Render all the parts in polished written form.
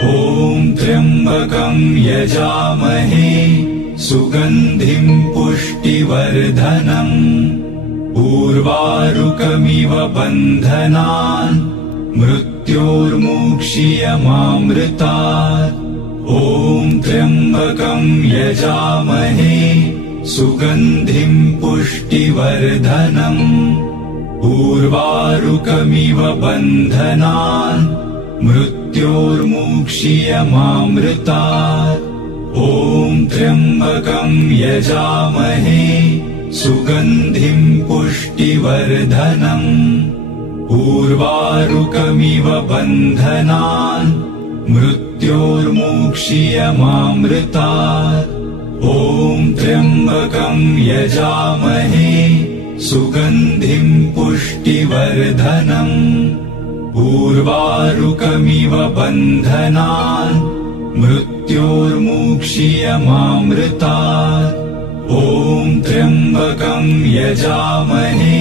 ॐ त्र्यम्बकं यजामहे सुगन्धिं पुष्टिवर्धनम् उर्वारुकमिव बन्धनान् मृत्योर्मुक्षीयमामृतात्। ॐ त्र्यम्बकं यजामहे सुगन्धिं पुष्टिवर्धनम् उर्वारुकमिव बन्धनान् मृत्योर्मुक्षीयमामृतात्। ॐ त्र्यम्बकं यजामहे सुगन्धिं पुष्टिवर्धनम् उर्वारुकमिव बन्धनान् मृत्योर्मुक्षीयमामृतात्। ॐ त्र्यम्बकं यजामहे सुगन्धिं पुष्टिवर्धनम् उर्वारुकमिव बन्धनान् मृत्योर्मुक्षीयमामृतात्। ॐ त्र्यम्बकं यजामहे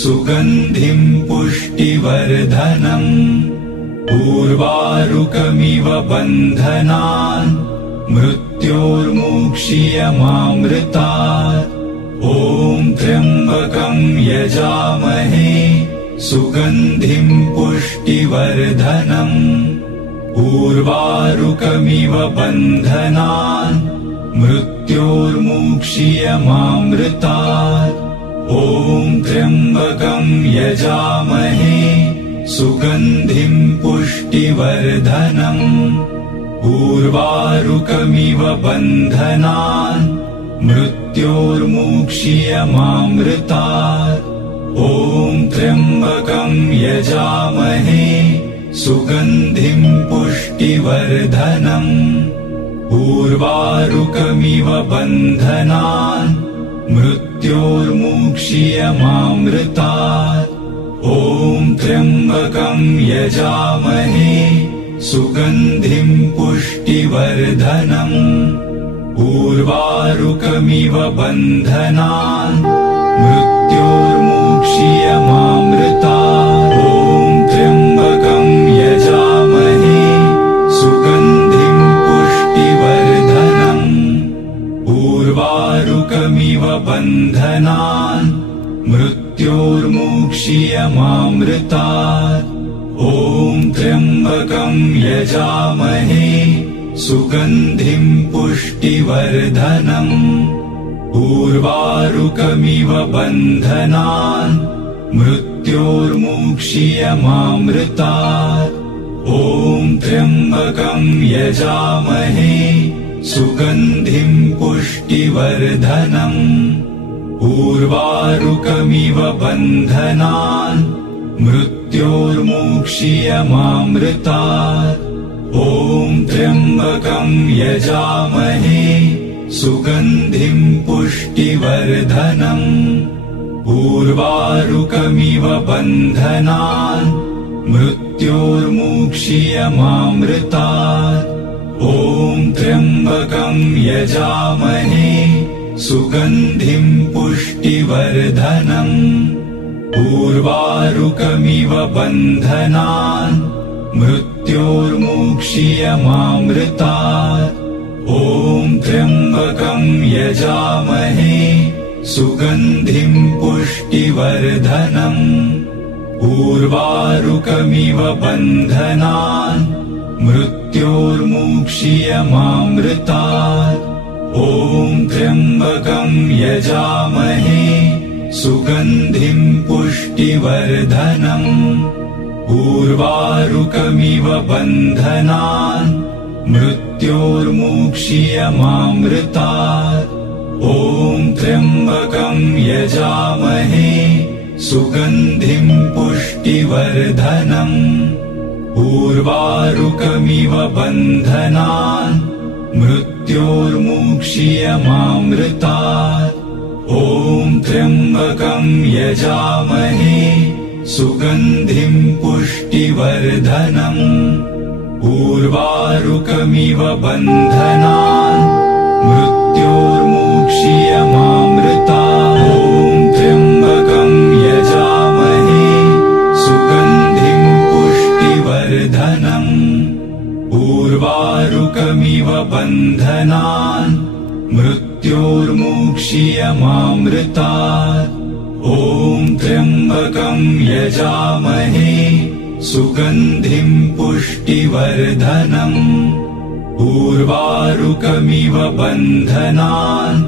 सुगन्धिं पुष्टिवर्धनम् उर्वारुकमिव बन्धनान् मृत्योर्मुक्षीयमामृतात्। ॐ त्र्यम्बकं यजामहे सुगन्धिं पुष्टिवर्धनम् उर्वारुकमिव बन्धनान् मृत्योर्मुक्षीयमामृतात्। ॐ त्र्यम्बकं यजामहे सुगन्धिं पुष्टिवर्धनम् उर्वारुकमिव बन्धनान् मृत्योर्मुक्षीयमामृतात्। ॐ त्र्यम्बकं यजामहे सुगन्धिं पुष्टिवर्धनम् उर्वारुकमिव बन्धनान् मृत्योर्मुक्षीयमामृतात्। ॐ त्र्यम्बकं यजामहे सुगन्धिं पुष्टिवर्धनम् उर्वारुकमिव बन्धनान् मृत्योर्मुक्षीयमामृतात्। ॐ त्र्यम्बकं यजामहे सुगन्धिं पुष्टिवर्धनम् उर्वारुकमिव बन्धनान् मृत्योर्मुक्षीयमामृतात्। ॐ त्र्यम्बकं यजामहे सुगन्धिं पुष्टिवर्धनम् उर्वारुकमिव बन्धनान् मृत्योर्मुक्षीयमामृतात्। ॐ त्र्यम्बकं यजामहे सुगन्धिं पुष्टिवर्धनम् उर्वारुकमिव बन्धनान् मृत्योर्मुक्षीयमामृतात्। ॐ त्र्यम्बकं यजामहे सुगन्धिं पुष्टिवर्धनम् उर्वारुकमिव बन्धनान् मृत्योर्मुक्षीयमामृतात्। ॐ त्र्यम्बकं यजामहे सुगन्धिं पुष्टिवर्धनम् उर्वारुकमिव बन्धनान् मृत्योर्मुक्षीयमामृतात्। ॐ त्र्यम्बकं यजामहे सुगन्धिं पुष्टिवर्धनम् उर्वारुकमिव बन्धनान् मृत्योर्मुक्षीयमामृतात्। ॐ त्र्यम्बकं यजामहे सुगन्धिं पुष्टिवर्धनम् उर्वारुकमिव बन्धनान् मृत्योर्मुक्षीयमामृतात्। ॐ त्र्यम्बकं यजामहे सुगन्धिं पुष्टिवर्धनम् उर्वारुकमिव बन्धनान् मृत्योर्मुक्षीयमामृतात्। ॐ त्र्यम्बकं यजामहे सुगन्धिं पुष्टिवर्धनम् उर्वारुकमिव बन्धनान् मृत्योर्मुक्षीयमामृतात्। ॐ त्र्यम्बकं यजामहे सुगन्धिं पुष्टिवर्धनम् उर्वारुकमिव बन्धनान् मृत्योर्मुक्षीयमामृतात्। ॐ त्र्यम्बकं यजामहे सुगन्धिं पुष्टिवर्धनम्। उर्वारुकमिव बन्धनान्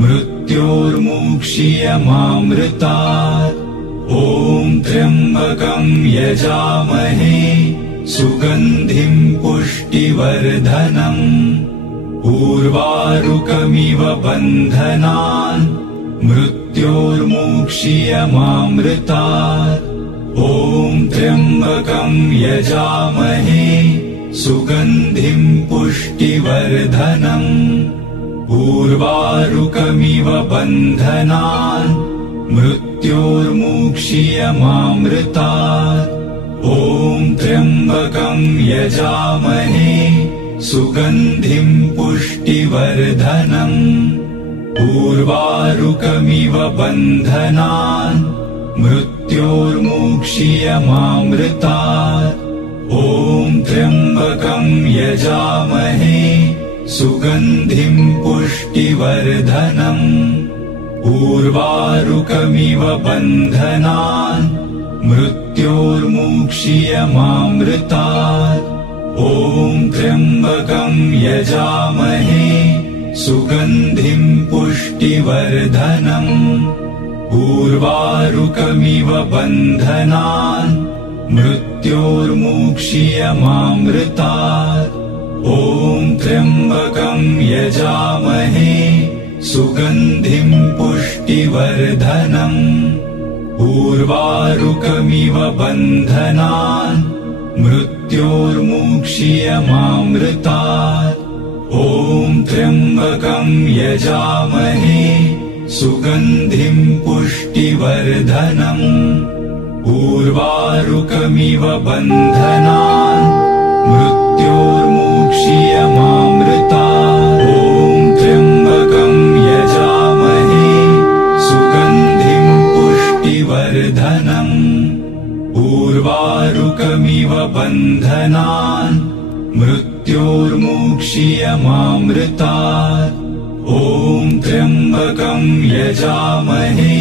मृत्योर्मुक्षीयमामृतात्। ॐ त्र्यम्बकं यजामहे सुगन्धिं पुष्टिवर्धनम्। उर्वारुकमिव बन्धनान् मृत्योर्मुक्षीयमामृतात्। ॐ त्र्यम्बकं यजामहे सुगन्धिं पुष्टिवर्धनम्। उर्वारुकमिव बन्धनान् मृत्योर्मुक्षीयमामृतात्। ॐ त्र्यम्बकं यजामहे सुगन्धिं पुष्टिवर्धनम्। उर्वारुकमिव बन्धनान् मृत्योर्मुक्षीयमामृतात्। ॐ त्र्यम्बकं यजामहे सुगन्धिं पुष्टिवर्धनम्। उर्वारुकमिव बन्धनान् मृत्योर्मुक्षीयमामृतात्। ॐ त्र्यम्बकं यजामहे सुगन्धिं पुष्टिवर्धनम्। उर्वारुकमिव बन्धनान् मृत्योर्मुक्षीयमामृतात्। ॐ त्र्यम्बकं यजामहे सुगन्धिं पुष्टिवर्धनम्। उर्वारुकमिव बन्धनान् मृत्योर्मुक्षीयमामृतात्। ॐ त्र्यम्बकं यजामहे सुगन्धिं पुष्टिवर्धनम्। उर्वारुकमिव बन्धनान् मृत्योर्मुक्षीयमामृतात्। ॐ त्र्यम्बकं यजामहे सुगन्धिं पुष्टिवर्धनम्। उर्वारुकमिव बन्धनान् मृत्योर्मुक्षीयमामृतात्। ॐ त्र्यम्बकं यजामहे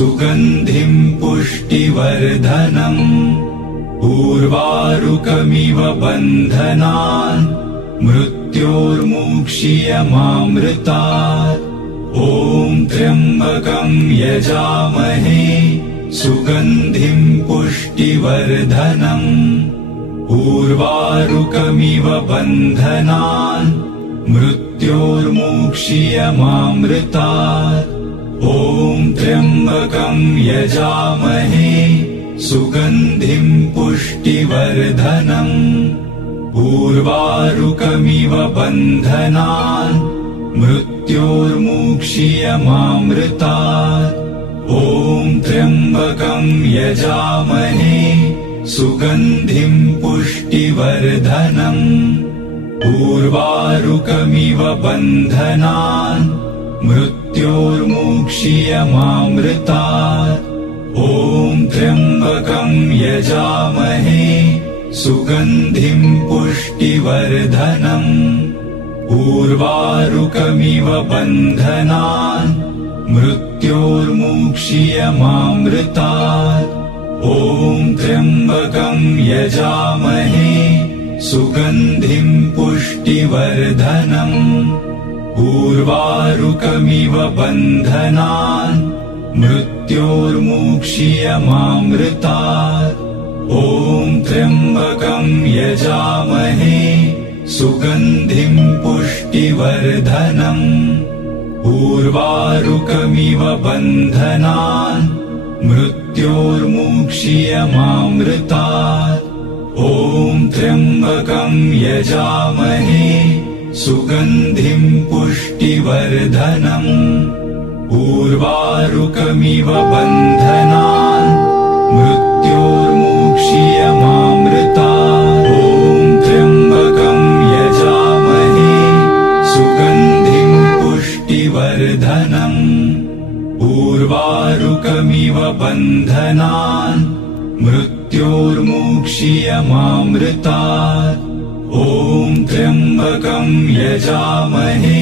सुगन्धिं पुष्टिवर्धनम्। उर्वारुकमिव बन्धनान् मृत्योर्मुक्षीयमामृतात्। ॐ त्र्यम्बकं यजामहे सुगन्धिं पुष्टिवर्धनम्। उर्वारुकमिव बन्धनान् मृत्योर्मुक्षीयमामृतात्। ॐ त्र्यम्बकं यजामहे सुगन्धिं पुष्टिवर्धनम्। उर्वारुकमिव बन्धनान् मृत्योर्मुक्षीयमामृतात्। ॐ त्र्यम्बकं यजामहे सुगन्धिं पुष्टिवर्धनम्। उर्वारुकमिव बन्धनान् मृत्योर्मुक्षीयमामृतात्। ॐ त्र्यम्बकं यजामहे सुगन्धिं पुष्टिवर्धनम्। उर्वारुकमिव बन्धनान् मृत्योर्मुक्षीयमामृतात्। ॐ त्र्यम्बकं यजामहे सुगन्धिं पुष्टिवर्धनम्। उर्वारुकमिव बन्धनान् मृत्योर्मुक्षीयमामृतात्। ॐ त्र्यम्बकं यजामहे सुगन्धिं पुष्टिवर्धनम्। उर्वारुकमिव बन्धनान् मृत्योर्मुक्षीयमामृतात्। ॐ त्र्यम्बकं यजामहे सुगन्धिं पुष्टिवर्धनम्। उर्वारुकमिव बन्धनान् मृत्योर्मुक्षीयमामृतात्। ॐ त्र्यम्बकं यजामहे सुगन्धिं पुष्टिवर्धनम्। उर्वारुकमिव बन्धनान् मृत्योर्मुक्षीयमामृतात्। ॐ त्र्यम्बकं यजामहे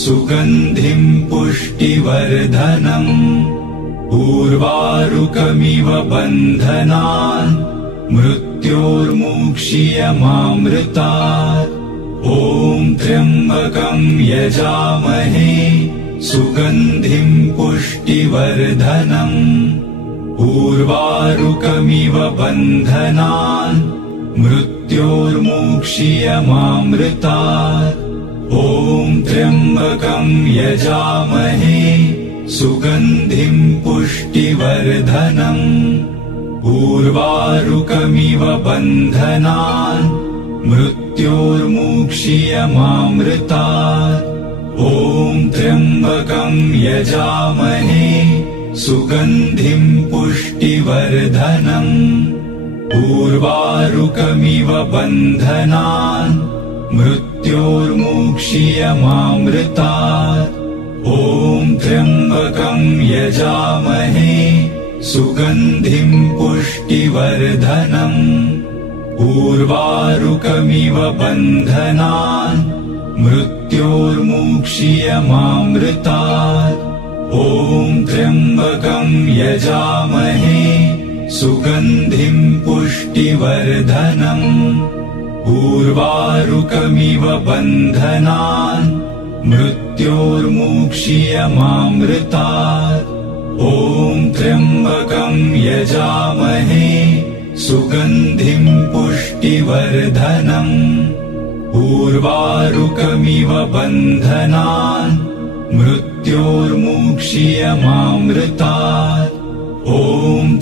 सुगन्धिं पुष्टिवर्धनम् उर्वारुकमिव बन्धनान् मृत्योर्मुक्षीयमामृतात् ॐ त्र्यम्बकं यजामहे सुगन्धिं पुष्टिवर्धनम् उर्वारुकमिव बन्धनान् मृत्योर्मुक्षीयमामृतात् ॐ त्र्यम्बकं यजामहे सुगन्धिं पुष्टिवर्धनम् उर्वारुकमिव बन्धनान् मृत्योर्मुक्षीयमामृतात् ॐ त्र्यम्बकं यजामहे सुगन्धिं पुष्टिवर्धनम् उर्वारुकमिव बन्धनान् मृत्योर्मुक्षीयमामृतात् ॐ त्र्यम्बकं यजामहे सुगन्धिं पुष्टिवर्धनम् उर्वारुकमिव बन्धनान् मृत्योर्मुक्षीयमामृतात् ॐ त्र्यम्बकं यजामहे सुगन्धिं पुष्टिवर्धनम् उर्वारुकमिव बन्धनान् मृत्योर्मुक्षीयमामृतात् ॐ त्र्यम्बकं यजामहे सुगन्धिं पुष्टिवर्धनम् उर्वारुकमिव बन्धनान् मृत्योर्मुक्षीयमामृतात् ॐ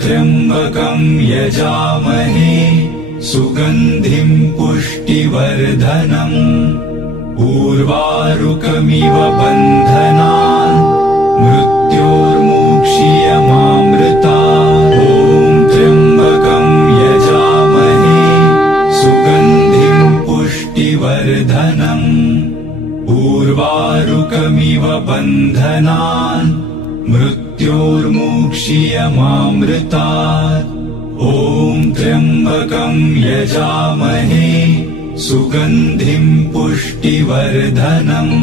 त्र्यम्बकं यजामहे सुगन्धिं पुष्टिवर्धनम् उर्वारुकमिव बन्धनान् मृत्योर्मुक्षीयमामृतात् ॐ त्र्यम्बकं यजामहे सुगन्धिं पुष्टिवर्धनम् उर्वारुकमिव बन्धनान् मृत्योर्मुक्षीयमामृतात् ॐ त्र्यम्बकं यजामहे सुगन्धिं पुष्टिवर्धनम्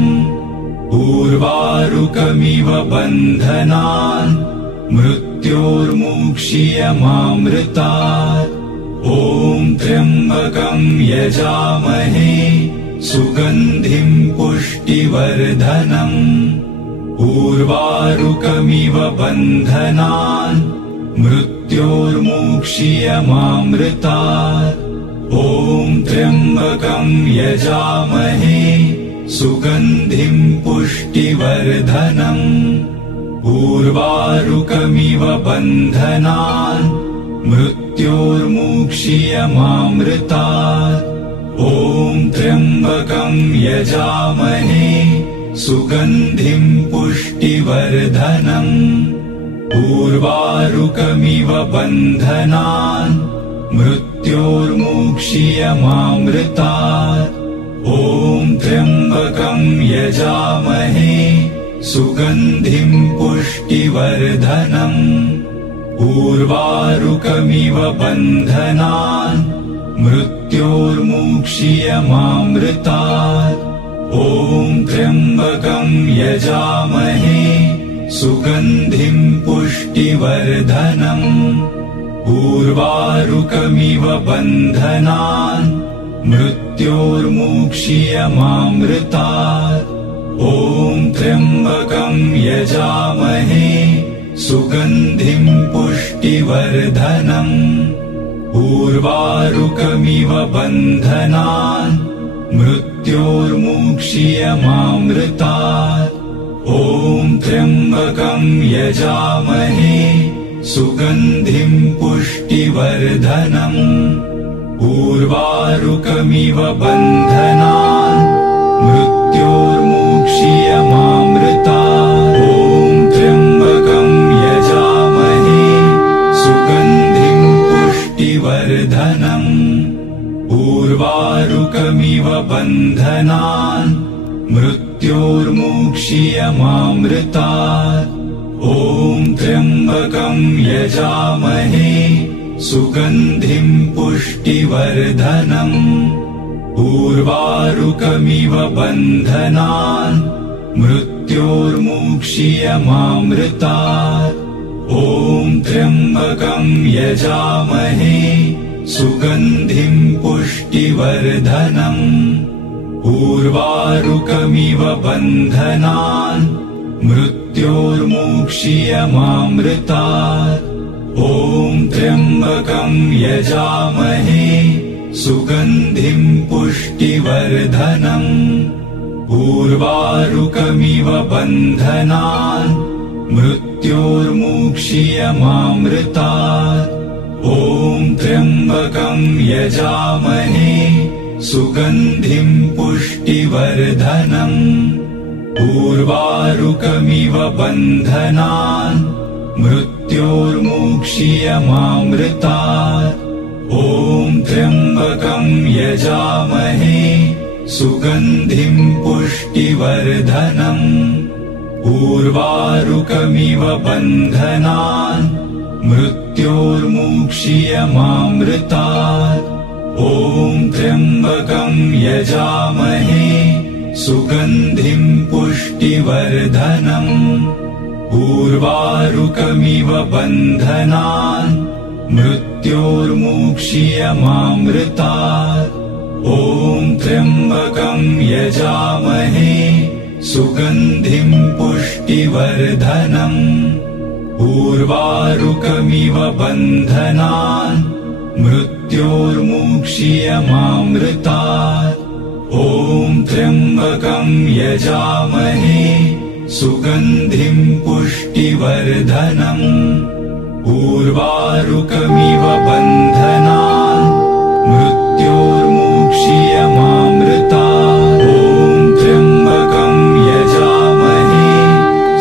उर्वारुकमिव बन्धनान् मृत्योर्मुक्षीयमामृतात् ॐ त्र्यम्बकं यजामहे सुगन्धिं पुष्टिवर्धनम् उर्वारुकमिव बन्धनान् मृत्योर्मुक्षीयमामृतात् ॐ त्र्यम्बकं यजामहे सुगन्धिं पुष्टिवर्धनम् उर्वारुकमिव बन्धनान् मृत्योर्मुक्षीयमामृतात् ॐ त्र्यम्बकं यजामहे सुगन्धिं पुष्टिवर्धनम् उर्वारुकमिव बन्धनान् मृत्योर्मुक्षीयमामृतात् ॐ त्र्यम्बकं यजामहे सुगन्धिं पुष्टिवर्धनम् उर्वारुकमिव बन्धनान् मृत्योर्मुक्षीयमामृतात् ॐ त्र्यम्बकं यजामहे सुगन्धिं पुष्टिवर्धनम् उर्वारुकमिव बन्धनान् मृत्योर्मुक्षीयमामृतात् ॐ त्र्यम्बकं यजामहे सुगन्धिं पुष्टिवर्धनम् उर्वारुकमिव बन्धनान् मृत्योर्मुक्षीयमामृतात् ॐ त्र्यम्बकं यजामहे सुगन्धिं पुष्टिवर्धनम् उर्वारुकमिव बन्धनान् मृत्योर्मुक्षीयमामृतात् ॐ त्र्यम्बकं यजामहे सुगन्धिं पुष्टिवर्धनम् उर्वारुकमिव बन्धनान् मृत्योर्मुक्षीयमामृतात् ॐ त्र्यम्बकं यजामहे सुगन्धिं पुष्टिवर्धनम् उर्वारुकमिव ऊर्वारुकमिव बन्धनान् मृत्योर्मुक्षीयमामृतात्। ॐ त्र्यम्बकं यजामहे सुगन्धिं पुष्टिवर्धनम्। ऊर्वारुकमिव बन्धनान् मृत्योर्मुक्षीयमामृतात्। ॐ त्र्यम्बकं यजामहे सुगन्धिं पुष्टिवर्धनम्। ऊर्वारुकमिव बन्धनान् मृत्योर्मुक्षीयमामृतात्। ॐ त्र्यम्बकं यजामहे सुगन्धिं पुष्टिवर्धनम्। ऊर्वारुकमिव बन्धनान् मृत्योर्मुक्षीयमामृतात्। ॐ त्र्यम्बकं यजामहे सुगन्धिं पुष्टिवर्धनम्। ऊर्वारुकमिव बन्धनान् मृत्योर्मुक्षीयमामृतात्। ॐ त्र्यम्बकं यजामहे सुगन्धिं पुष्टिवर्धनम्। ऊर्वारुकमिव बन्धनान् मृत्योर्मुक्षीयमामृतात्। ॐ त्र्यम्बकं यजामहे सुगन्धिं पुष्टिवर्धनम्। ऊर्वारुकमिव बन्धनान् मृत्योर्मुक्षीयमामृतात्। ॐ त्र्यम्बकं यजामहे सुगन्धिं पुष्टिवर्धनम्। ऊर्वारुकमिव बन्धनान् मृत्योर्मुक्षीयमामृतात्। ॐ त्र्यम्बकं यजामहे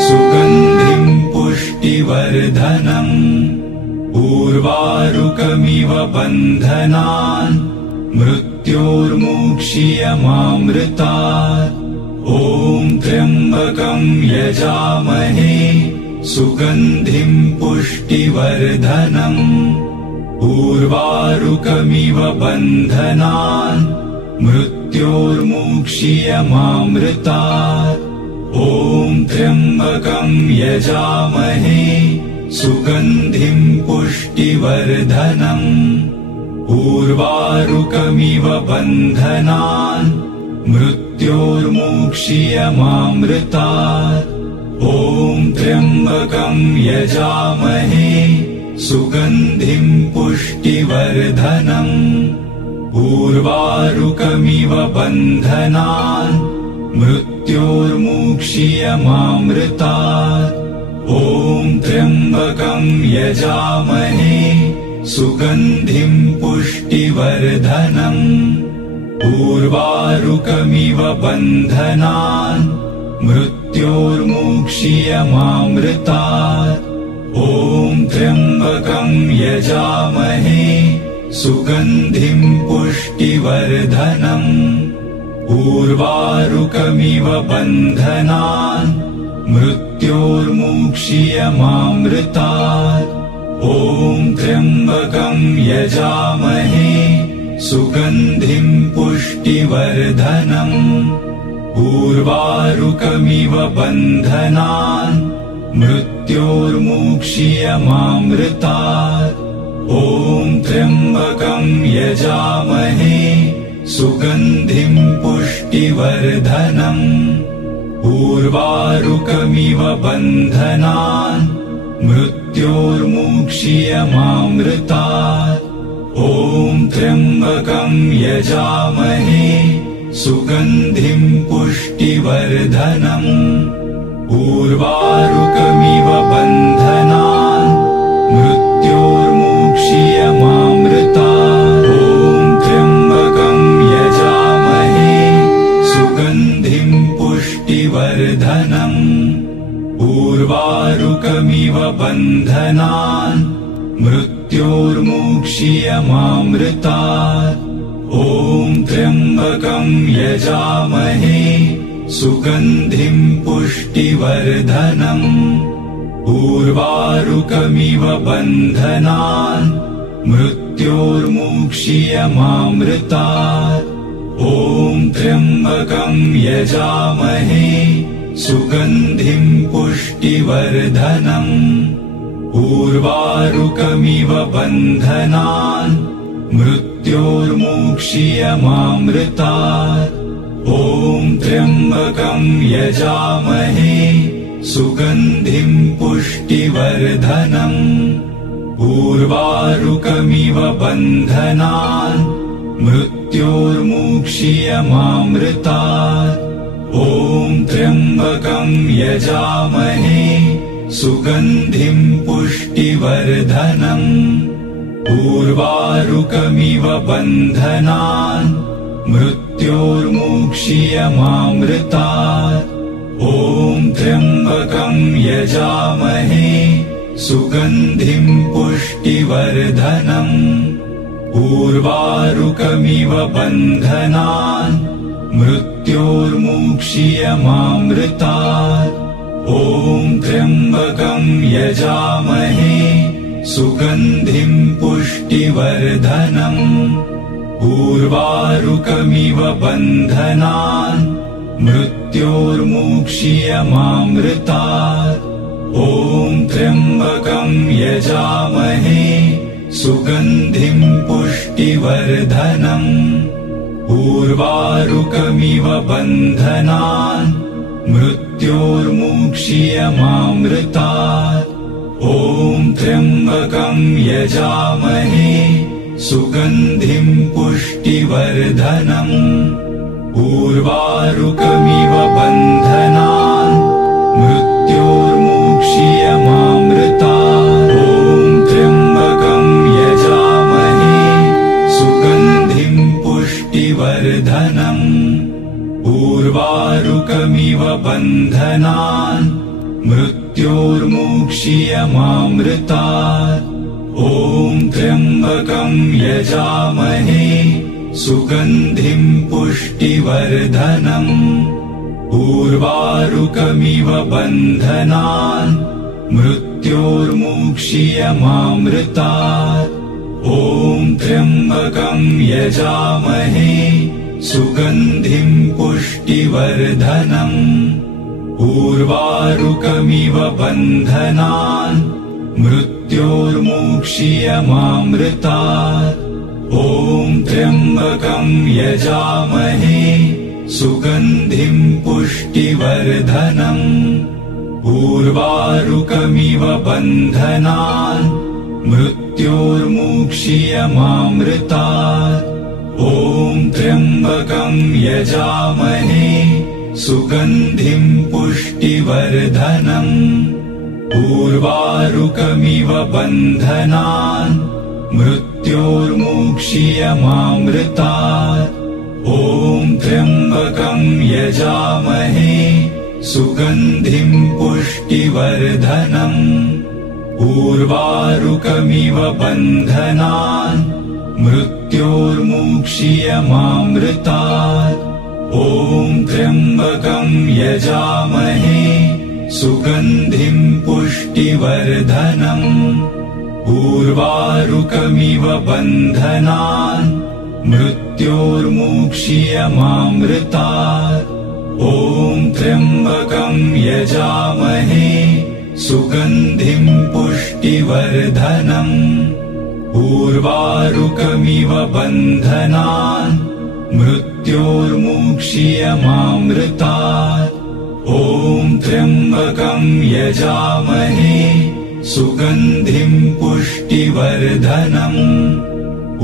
सुगन्धिं पुष्टिवर्धनम्। ऊर्वारुकमिव बन्धनान् मृत्योर्मुक्षीयमामृतात्। ॐ त्र्यम्बकं यजामहे सुगन्धिं पुष्टिवर्धनम्। ऊर्वारुकमिव बन्धनान् मृत्योर्मुक्षीयमामृतात्। ॐ त्र्यम्बकं यजामहे सुगन्धिं पुष्टिवर्धनम्। ऊर्वारुकमिव बन्धनान् मृत्योर्मुक्षीयमामृतात्। ॐ त्र्यम्बकं यजामहे सुगन्धिं पुष्टिवर्धनम्। ऊर्वारुकमिव बन्धनान् मृत्योर्मुक्षीयमामृतात्। ॐ त्र्यम्बकं यजामहे सुगन्धिं पुष्टिवर्धनम्। ऊर्वारुकमिव बन्धनान् मृत्योर्मुक्षीयमामृतात्। ॐ त्र्यम्बकं यजामहे सुगन्धिं पुष्टिवर्धनम्। ऊर्वारुकमिव बन्धनान् मृत्योर्मुक्षीयमामृतात्। ॐ त्र्यम्बकं यजामहे सुगन्धिं पुष्टिवर्धनम्। ऊर्वारुकमिव बन्धनान् मृत्योर्मुक्षीयमामृतात्। ॐ त्र्यम्बकं यजामहे सुगन्धिं पुष्टिवर्धनम्। ऊर्वारुकमिव बन्धनान् मृत्योर्मुक्षीयमामृतात्। ॐ त्र्यम्बकं यजामहे सुगन्धिं पुष्टिवर्धनम्। ऊर्वारुकमिव बन्धनान् मृत्योर्मुक्षीयमामृतात्। ॐ त्र्यम्बकं यजामहे सुगन्धिं पुष्टिवर्धनम्। ऊर्वारुकमिव बन्धनान् मृत्योर्मुक्षीयमामृतात्। ॐ त्र्यम्बकं यजामहे सुगन्धिं पुष्टिवर्धनम्। ऊर्वारुकमिव बन्धनान् मृत्योर्मुक्षीयमामृतात्। ॐ त्र्यम्बकं यजामहे सुगन्धिं पुष्टिवर्धनम् उर्वारुकमिव बन्धनान् मृत्योर्मुक्षीयमामृतात् ॐ त्र्यम्बकं यजामहे सुगन्धिं पुष्टिवर्धनम् उर्वारुकमिव बन्धनान् मृत्योर्मुक्षीयमामृतात् ॐ त्र्यम्बकं यजामहे सुगन्धिं पुष्टिवर्धनम् उर्वारुकमिव बन्धनान् मृत्योर्मुक्षीयमामृतात् ॐ त्र्यम्बकं यजामहे सुगन्धिं पुष्टिवर्धनम् उर्वारुकमिव बन्धनान् मृत्योर्मुक्षीयमामृतात् ॐ त्र्यम्बकं यजामहे सुगन्धिं पुष्टिवर्धनम् उर्वारुकमिव बन्धनान् मृत्योर्मुक्षीयमामृतात् ॐ त्र्यम्बकं यजामहे सुगन्धिं पुष्टिवर्धनम् उर्वारुकमिव बन्धनान् मृत्योर्मुक्षीयमामृतात् ॐ त्र्यम्बकं यजामहे सुगन्धिं पुष्टिवर्धनम् उर्वारुकमिव बन्धनान् मृत्योर्मुक्षीयमामृतात् ॐ त्र्यम्बकं यजामहे सुगन्धिं पुष्टिवर्धनम् उर्वारुकमिव बन्धनान् मृत्योर्मुक्षीयमामृतात् ॐ त्र्यम्बकं यजामहे सुगन्धिं पुष्टिवर्धनम् उर्वारुकमिव बन्धनान् मृत्योर्मुक्षीयमामृतात् ॐ त्र्यम्बकं यजामहे सुगन्धिं पुष्टिवर्धनम् उर्वारुकमिव बन्धनान् मृत्योर्मुक्षीयमामृतात् ॐ त्र्यम्बकं यजामहे सुगन्धिं पुष्टिवर्धनम् उर्वारुकमिव बन्धनान् मृत्योर्मुक्षीयमामृतात् ॐ त्र्यम्बकं यजामहे सुगन्धिं पुष्टिवर्धनम् उर्वारुकमिव बन्धनान् मृत्योर्मुक्षीयमामृतात् ॐ त्र्यम्बकं यजामहे सुगन्धिं पुष्टिवर्धनम् उर्वारुकमिव बन्धनान् मृत्योर्मुक्षीयमामृतात् ॐ त्र्यम्बकं यजामहे सुगन्धिं पुष्टिवर्धनम् उर्वारुकमिव बन्धनान् मृत्योर्मुक्षीयमामृतात् ॐ त्र्यम्बकं यजामहे सुगन्धिं पुष्टिवर्धनम् उर्वारुकमिव बन्धनान् मृत्योर्मुक्षीयमामृतात् ॐ त्र्यम्बकं यजामहे सुगन्धिं पुष्टिवर्धनम्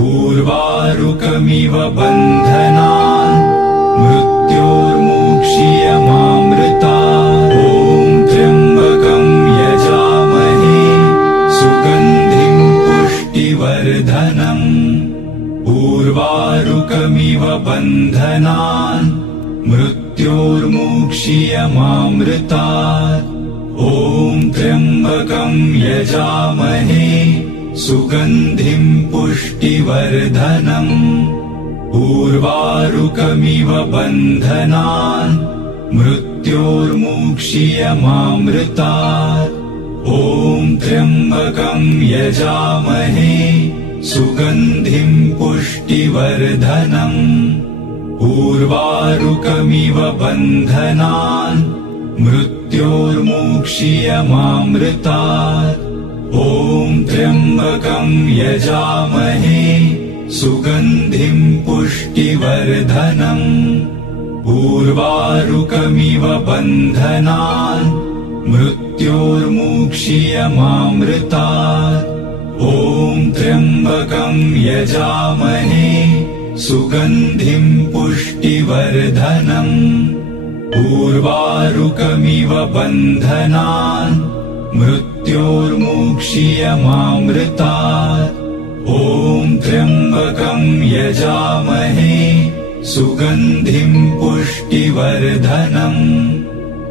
उर्वारुकमिव बन्धनान् मृत्योर्मुक्षीयमामृतात् ॐ त्र्यम्बकं यजामहे सुगन्धिं पुष्टिवर्धनम् उर्वारुकमिव बन्धनान् मृत्योर्मुक्षीयमामृतात् ॐ त्र्यम्बकं यजामहे सुगन्धिं पुष्टिवर्धनम् उर्वारुकमिव बन्धनान् मृत्योर्मुक्षीयमामृतात् ॐ त्र्यम्बकं यजामहे सुगन्धिं पुष्टिवर्धनम् उर्वारुकमिव बन्धनान् मृत्योर्मुक्षीयमामृतात्। ॐ त्र्यम्बकं यजामहे सुगन्धिं पुष्टिवर्धनम्। उर्वारुकमिव बन्धनान् मृत्योर्मुक्षीयमामृतात्। ॐ त्र्यम्बकं यजामहे सुगन्धिं पुष्टिवर्धनम्। उर्वारुकमिव बन्धनान् मृत्योर्मुक्षीयमामृतात्। ॐ त्र्यम्बकं यजामहे सुगन्धिं पुष्टिवर्धनम्।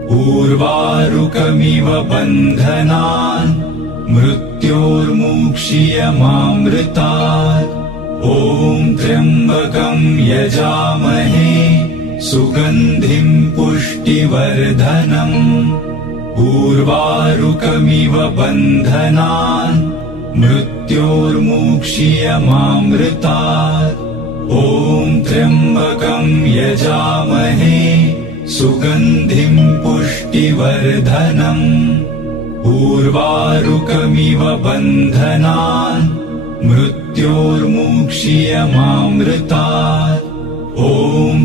उर्वारुकमिव बन्धनान् मृत्योर्मुक्षीयमामृतात्। ॐ त्र्यम्बकं यजामहे सुगन्धिं पुष्टिवर्धनम्। उर्वारुकमिव बन्धनान् मृत्योर्मुक्षीयमामृतात्। ॐ त्र्यम्बकं यजामहे सुगन्धिं पुष्टिवर्धनम्। उर्वारुकमिव बन्धनान् मृत्योर्मुक्षीयमामृतात्। ॐ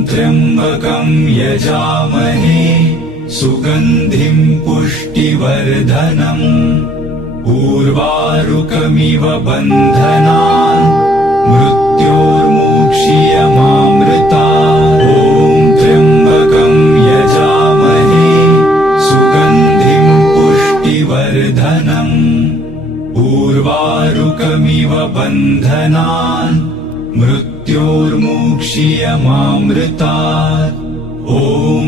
त्र्यम्बकं यजामहे सुगन्धिं पुष्टिवर्धनम्। उर्वारुकमिव बन्धनान् मृत्योर्मुक्षीयमामृतात्। ॐ त्र्यम्बकं यजामहे सुगन्धिं पुष्टिवर्धनम्। उर्वारुकमिव बन्धनान् मृत्योर्मुक्षीयमामृतात्। ॐ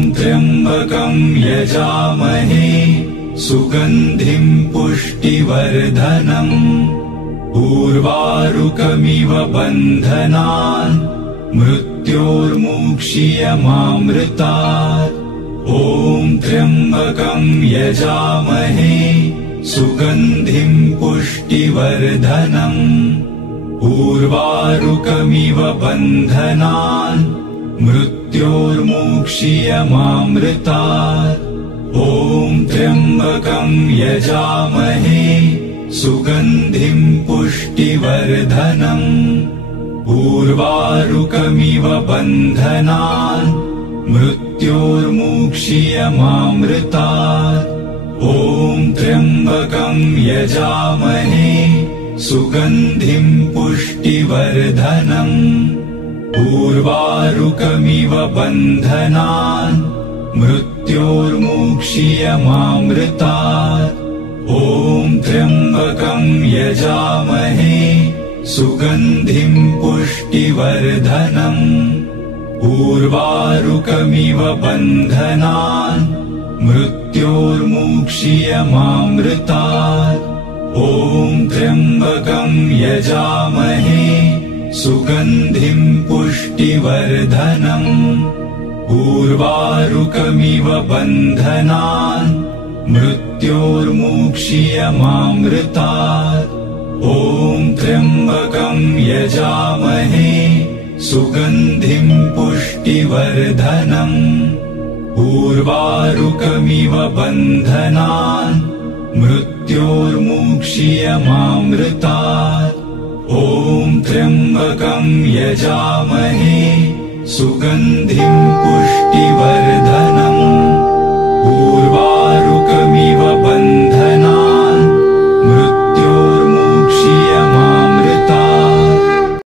त्र्यम्बकं यजामहे सुगन्धिं पुष्टिवर्धनम्। उर्वारुकमिव बन्धनान् मृत्योर्मुक्षीयमामृतात्। ॐ त्र्यम्बकं यजामहे सुगन्धिं पुष्टिवर्धनम्। उर्वारुकमिव बन्धनान् मृत्योर्मुक्षीयमामृतात्। ॐ त्र्यम्बकं यजामहे सुगन्धिं पुष्टिवर्धनम्। उर्वारुकमिव बन्धनान् मृत्योर्मुक्षीयमामृतात्। ॐ त्र्यम्बकं यजामहे सुगन्धिं पुष्टिवर्धनम्। उर्वारुकमिव बन्धनान् मृत्योर्मुक्षीयमामृतात्। ॐ त्र्यम्बकं यजामहे सुगन्धिं पुष्टिवर्धनम्। उर्वारुकमिव बन्धनान् मृत्योर्मुक्षीयमामृतात्। ॐ त्र्यम्बकं यजामहे सुगन्धिं पुष्टिवर्धनम्। उर्वारुकमिव बन्धनान् मृत्योर्मुक्षीयमामृतात्। ॐ त्र्यम्बकं यजामहे सुगन्धिं पुष्टिवर्धनम्। उर्वारुकमिव बन्धनान् मृत्योर्मुक्षीयमामृतात्। ॐ त्र्यम्बकं यजामहे सुगन्धिं पुष्टिवर्धनम्।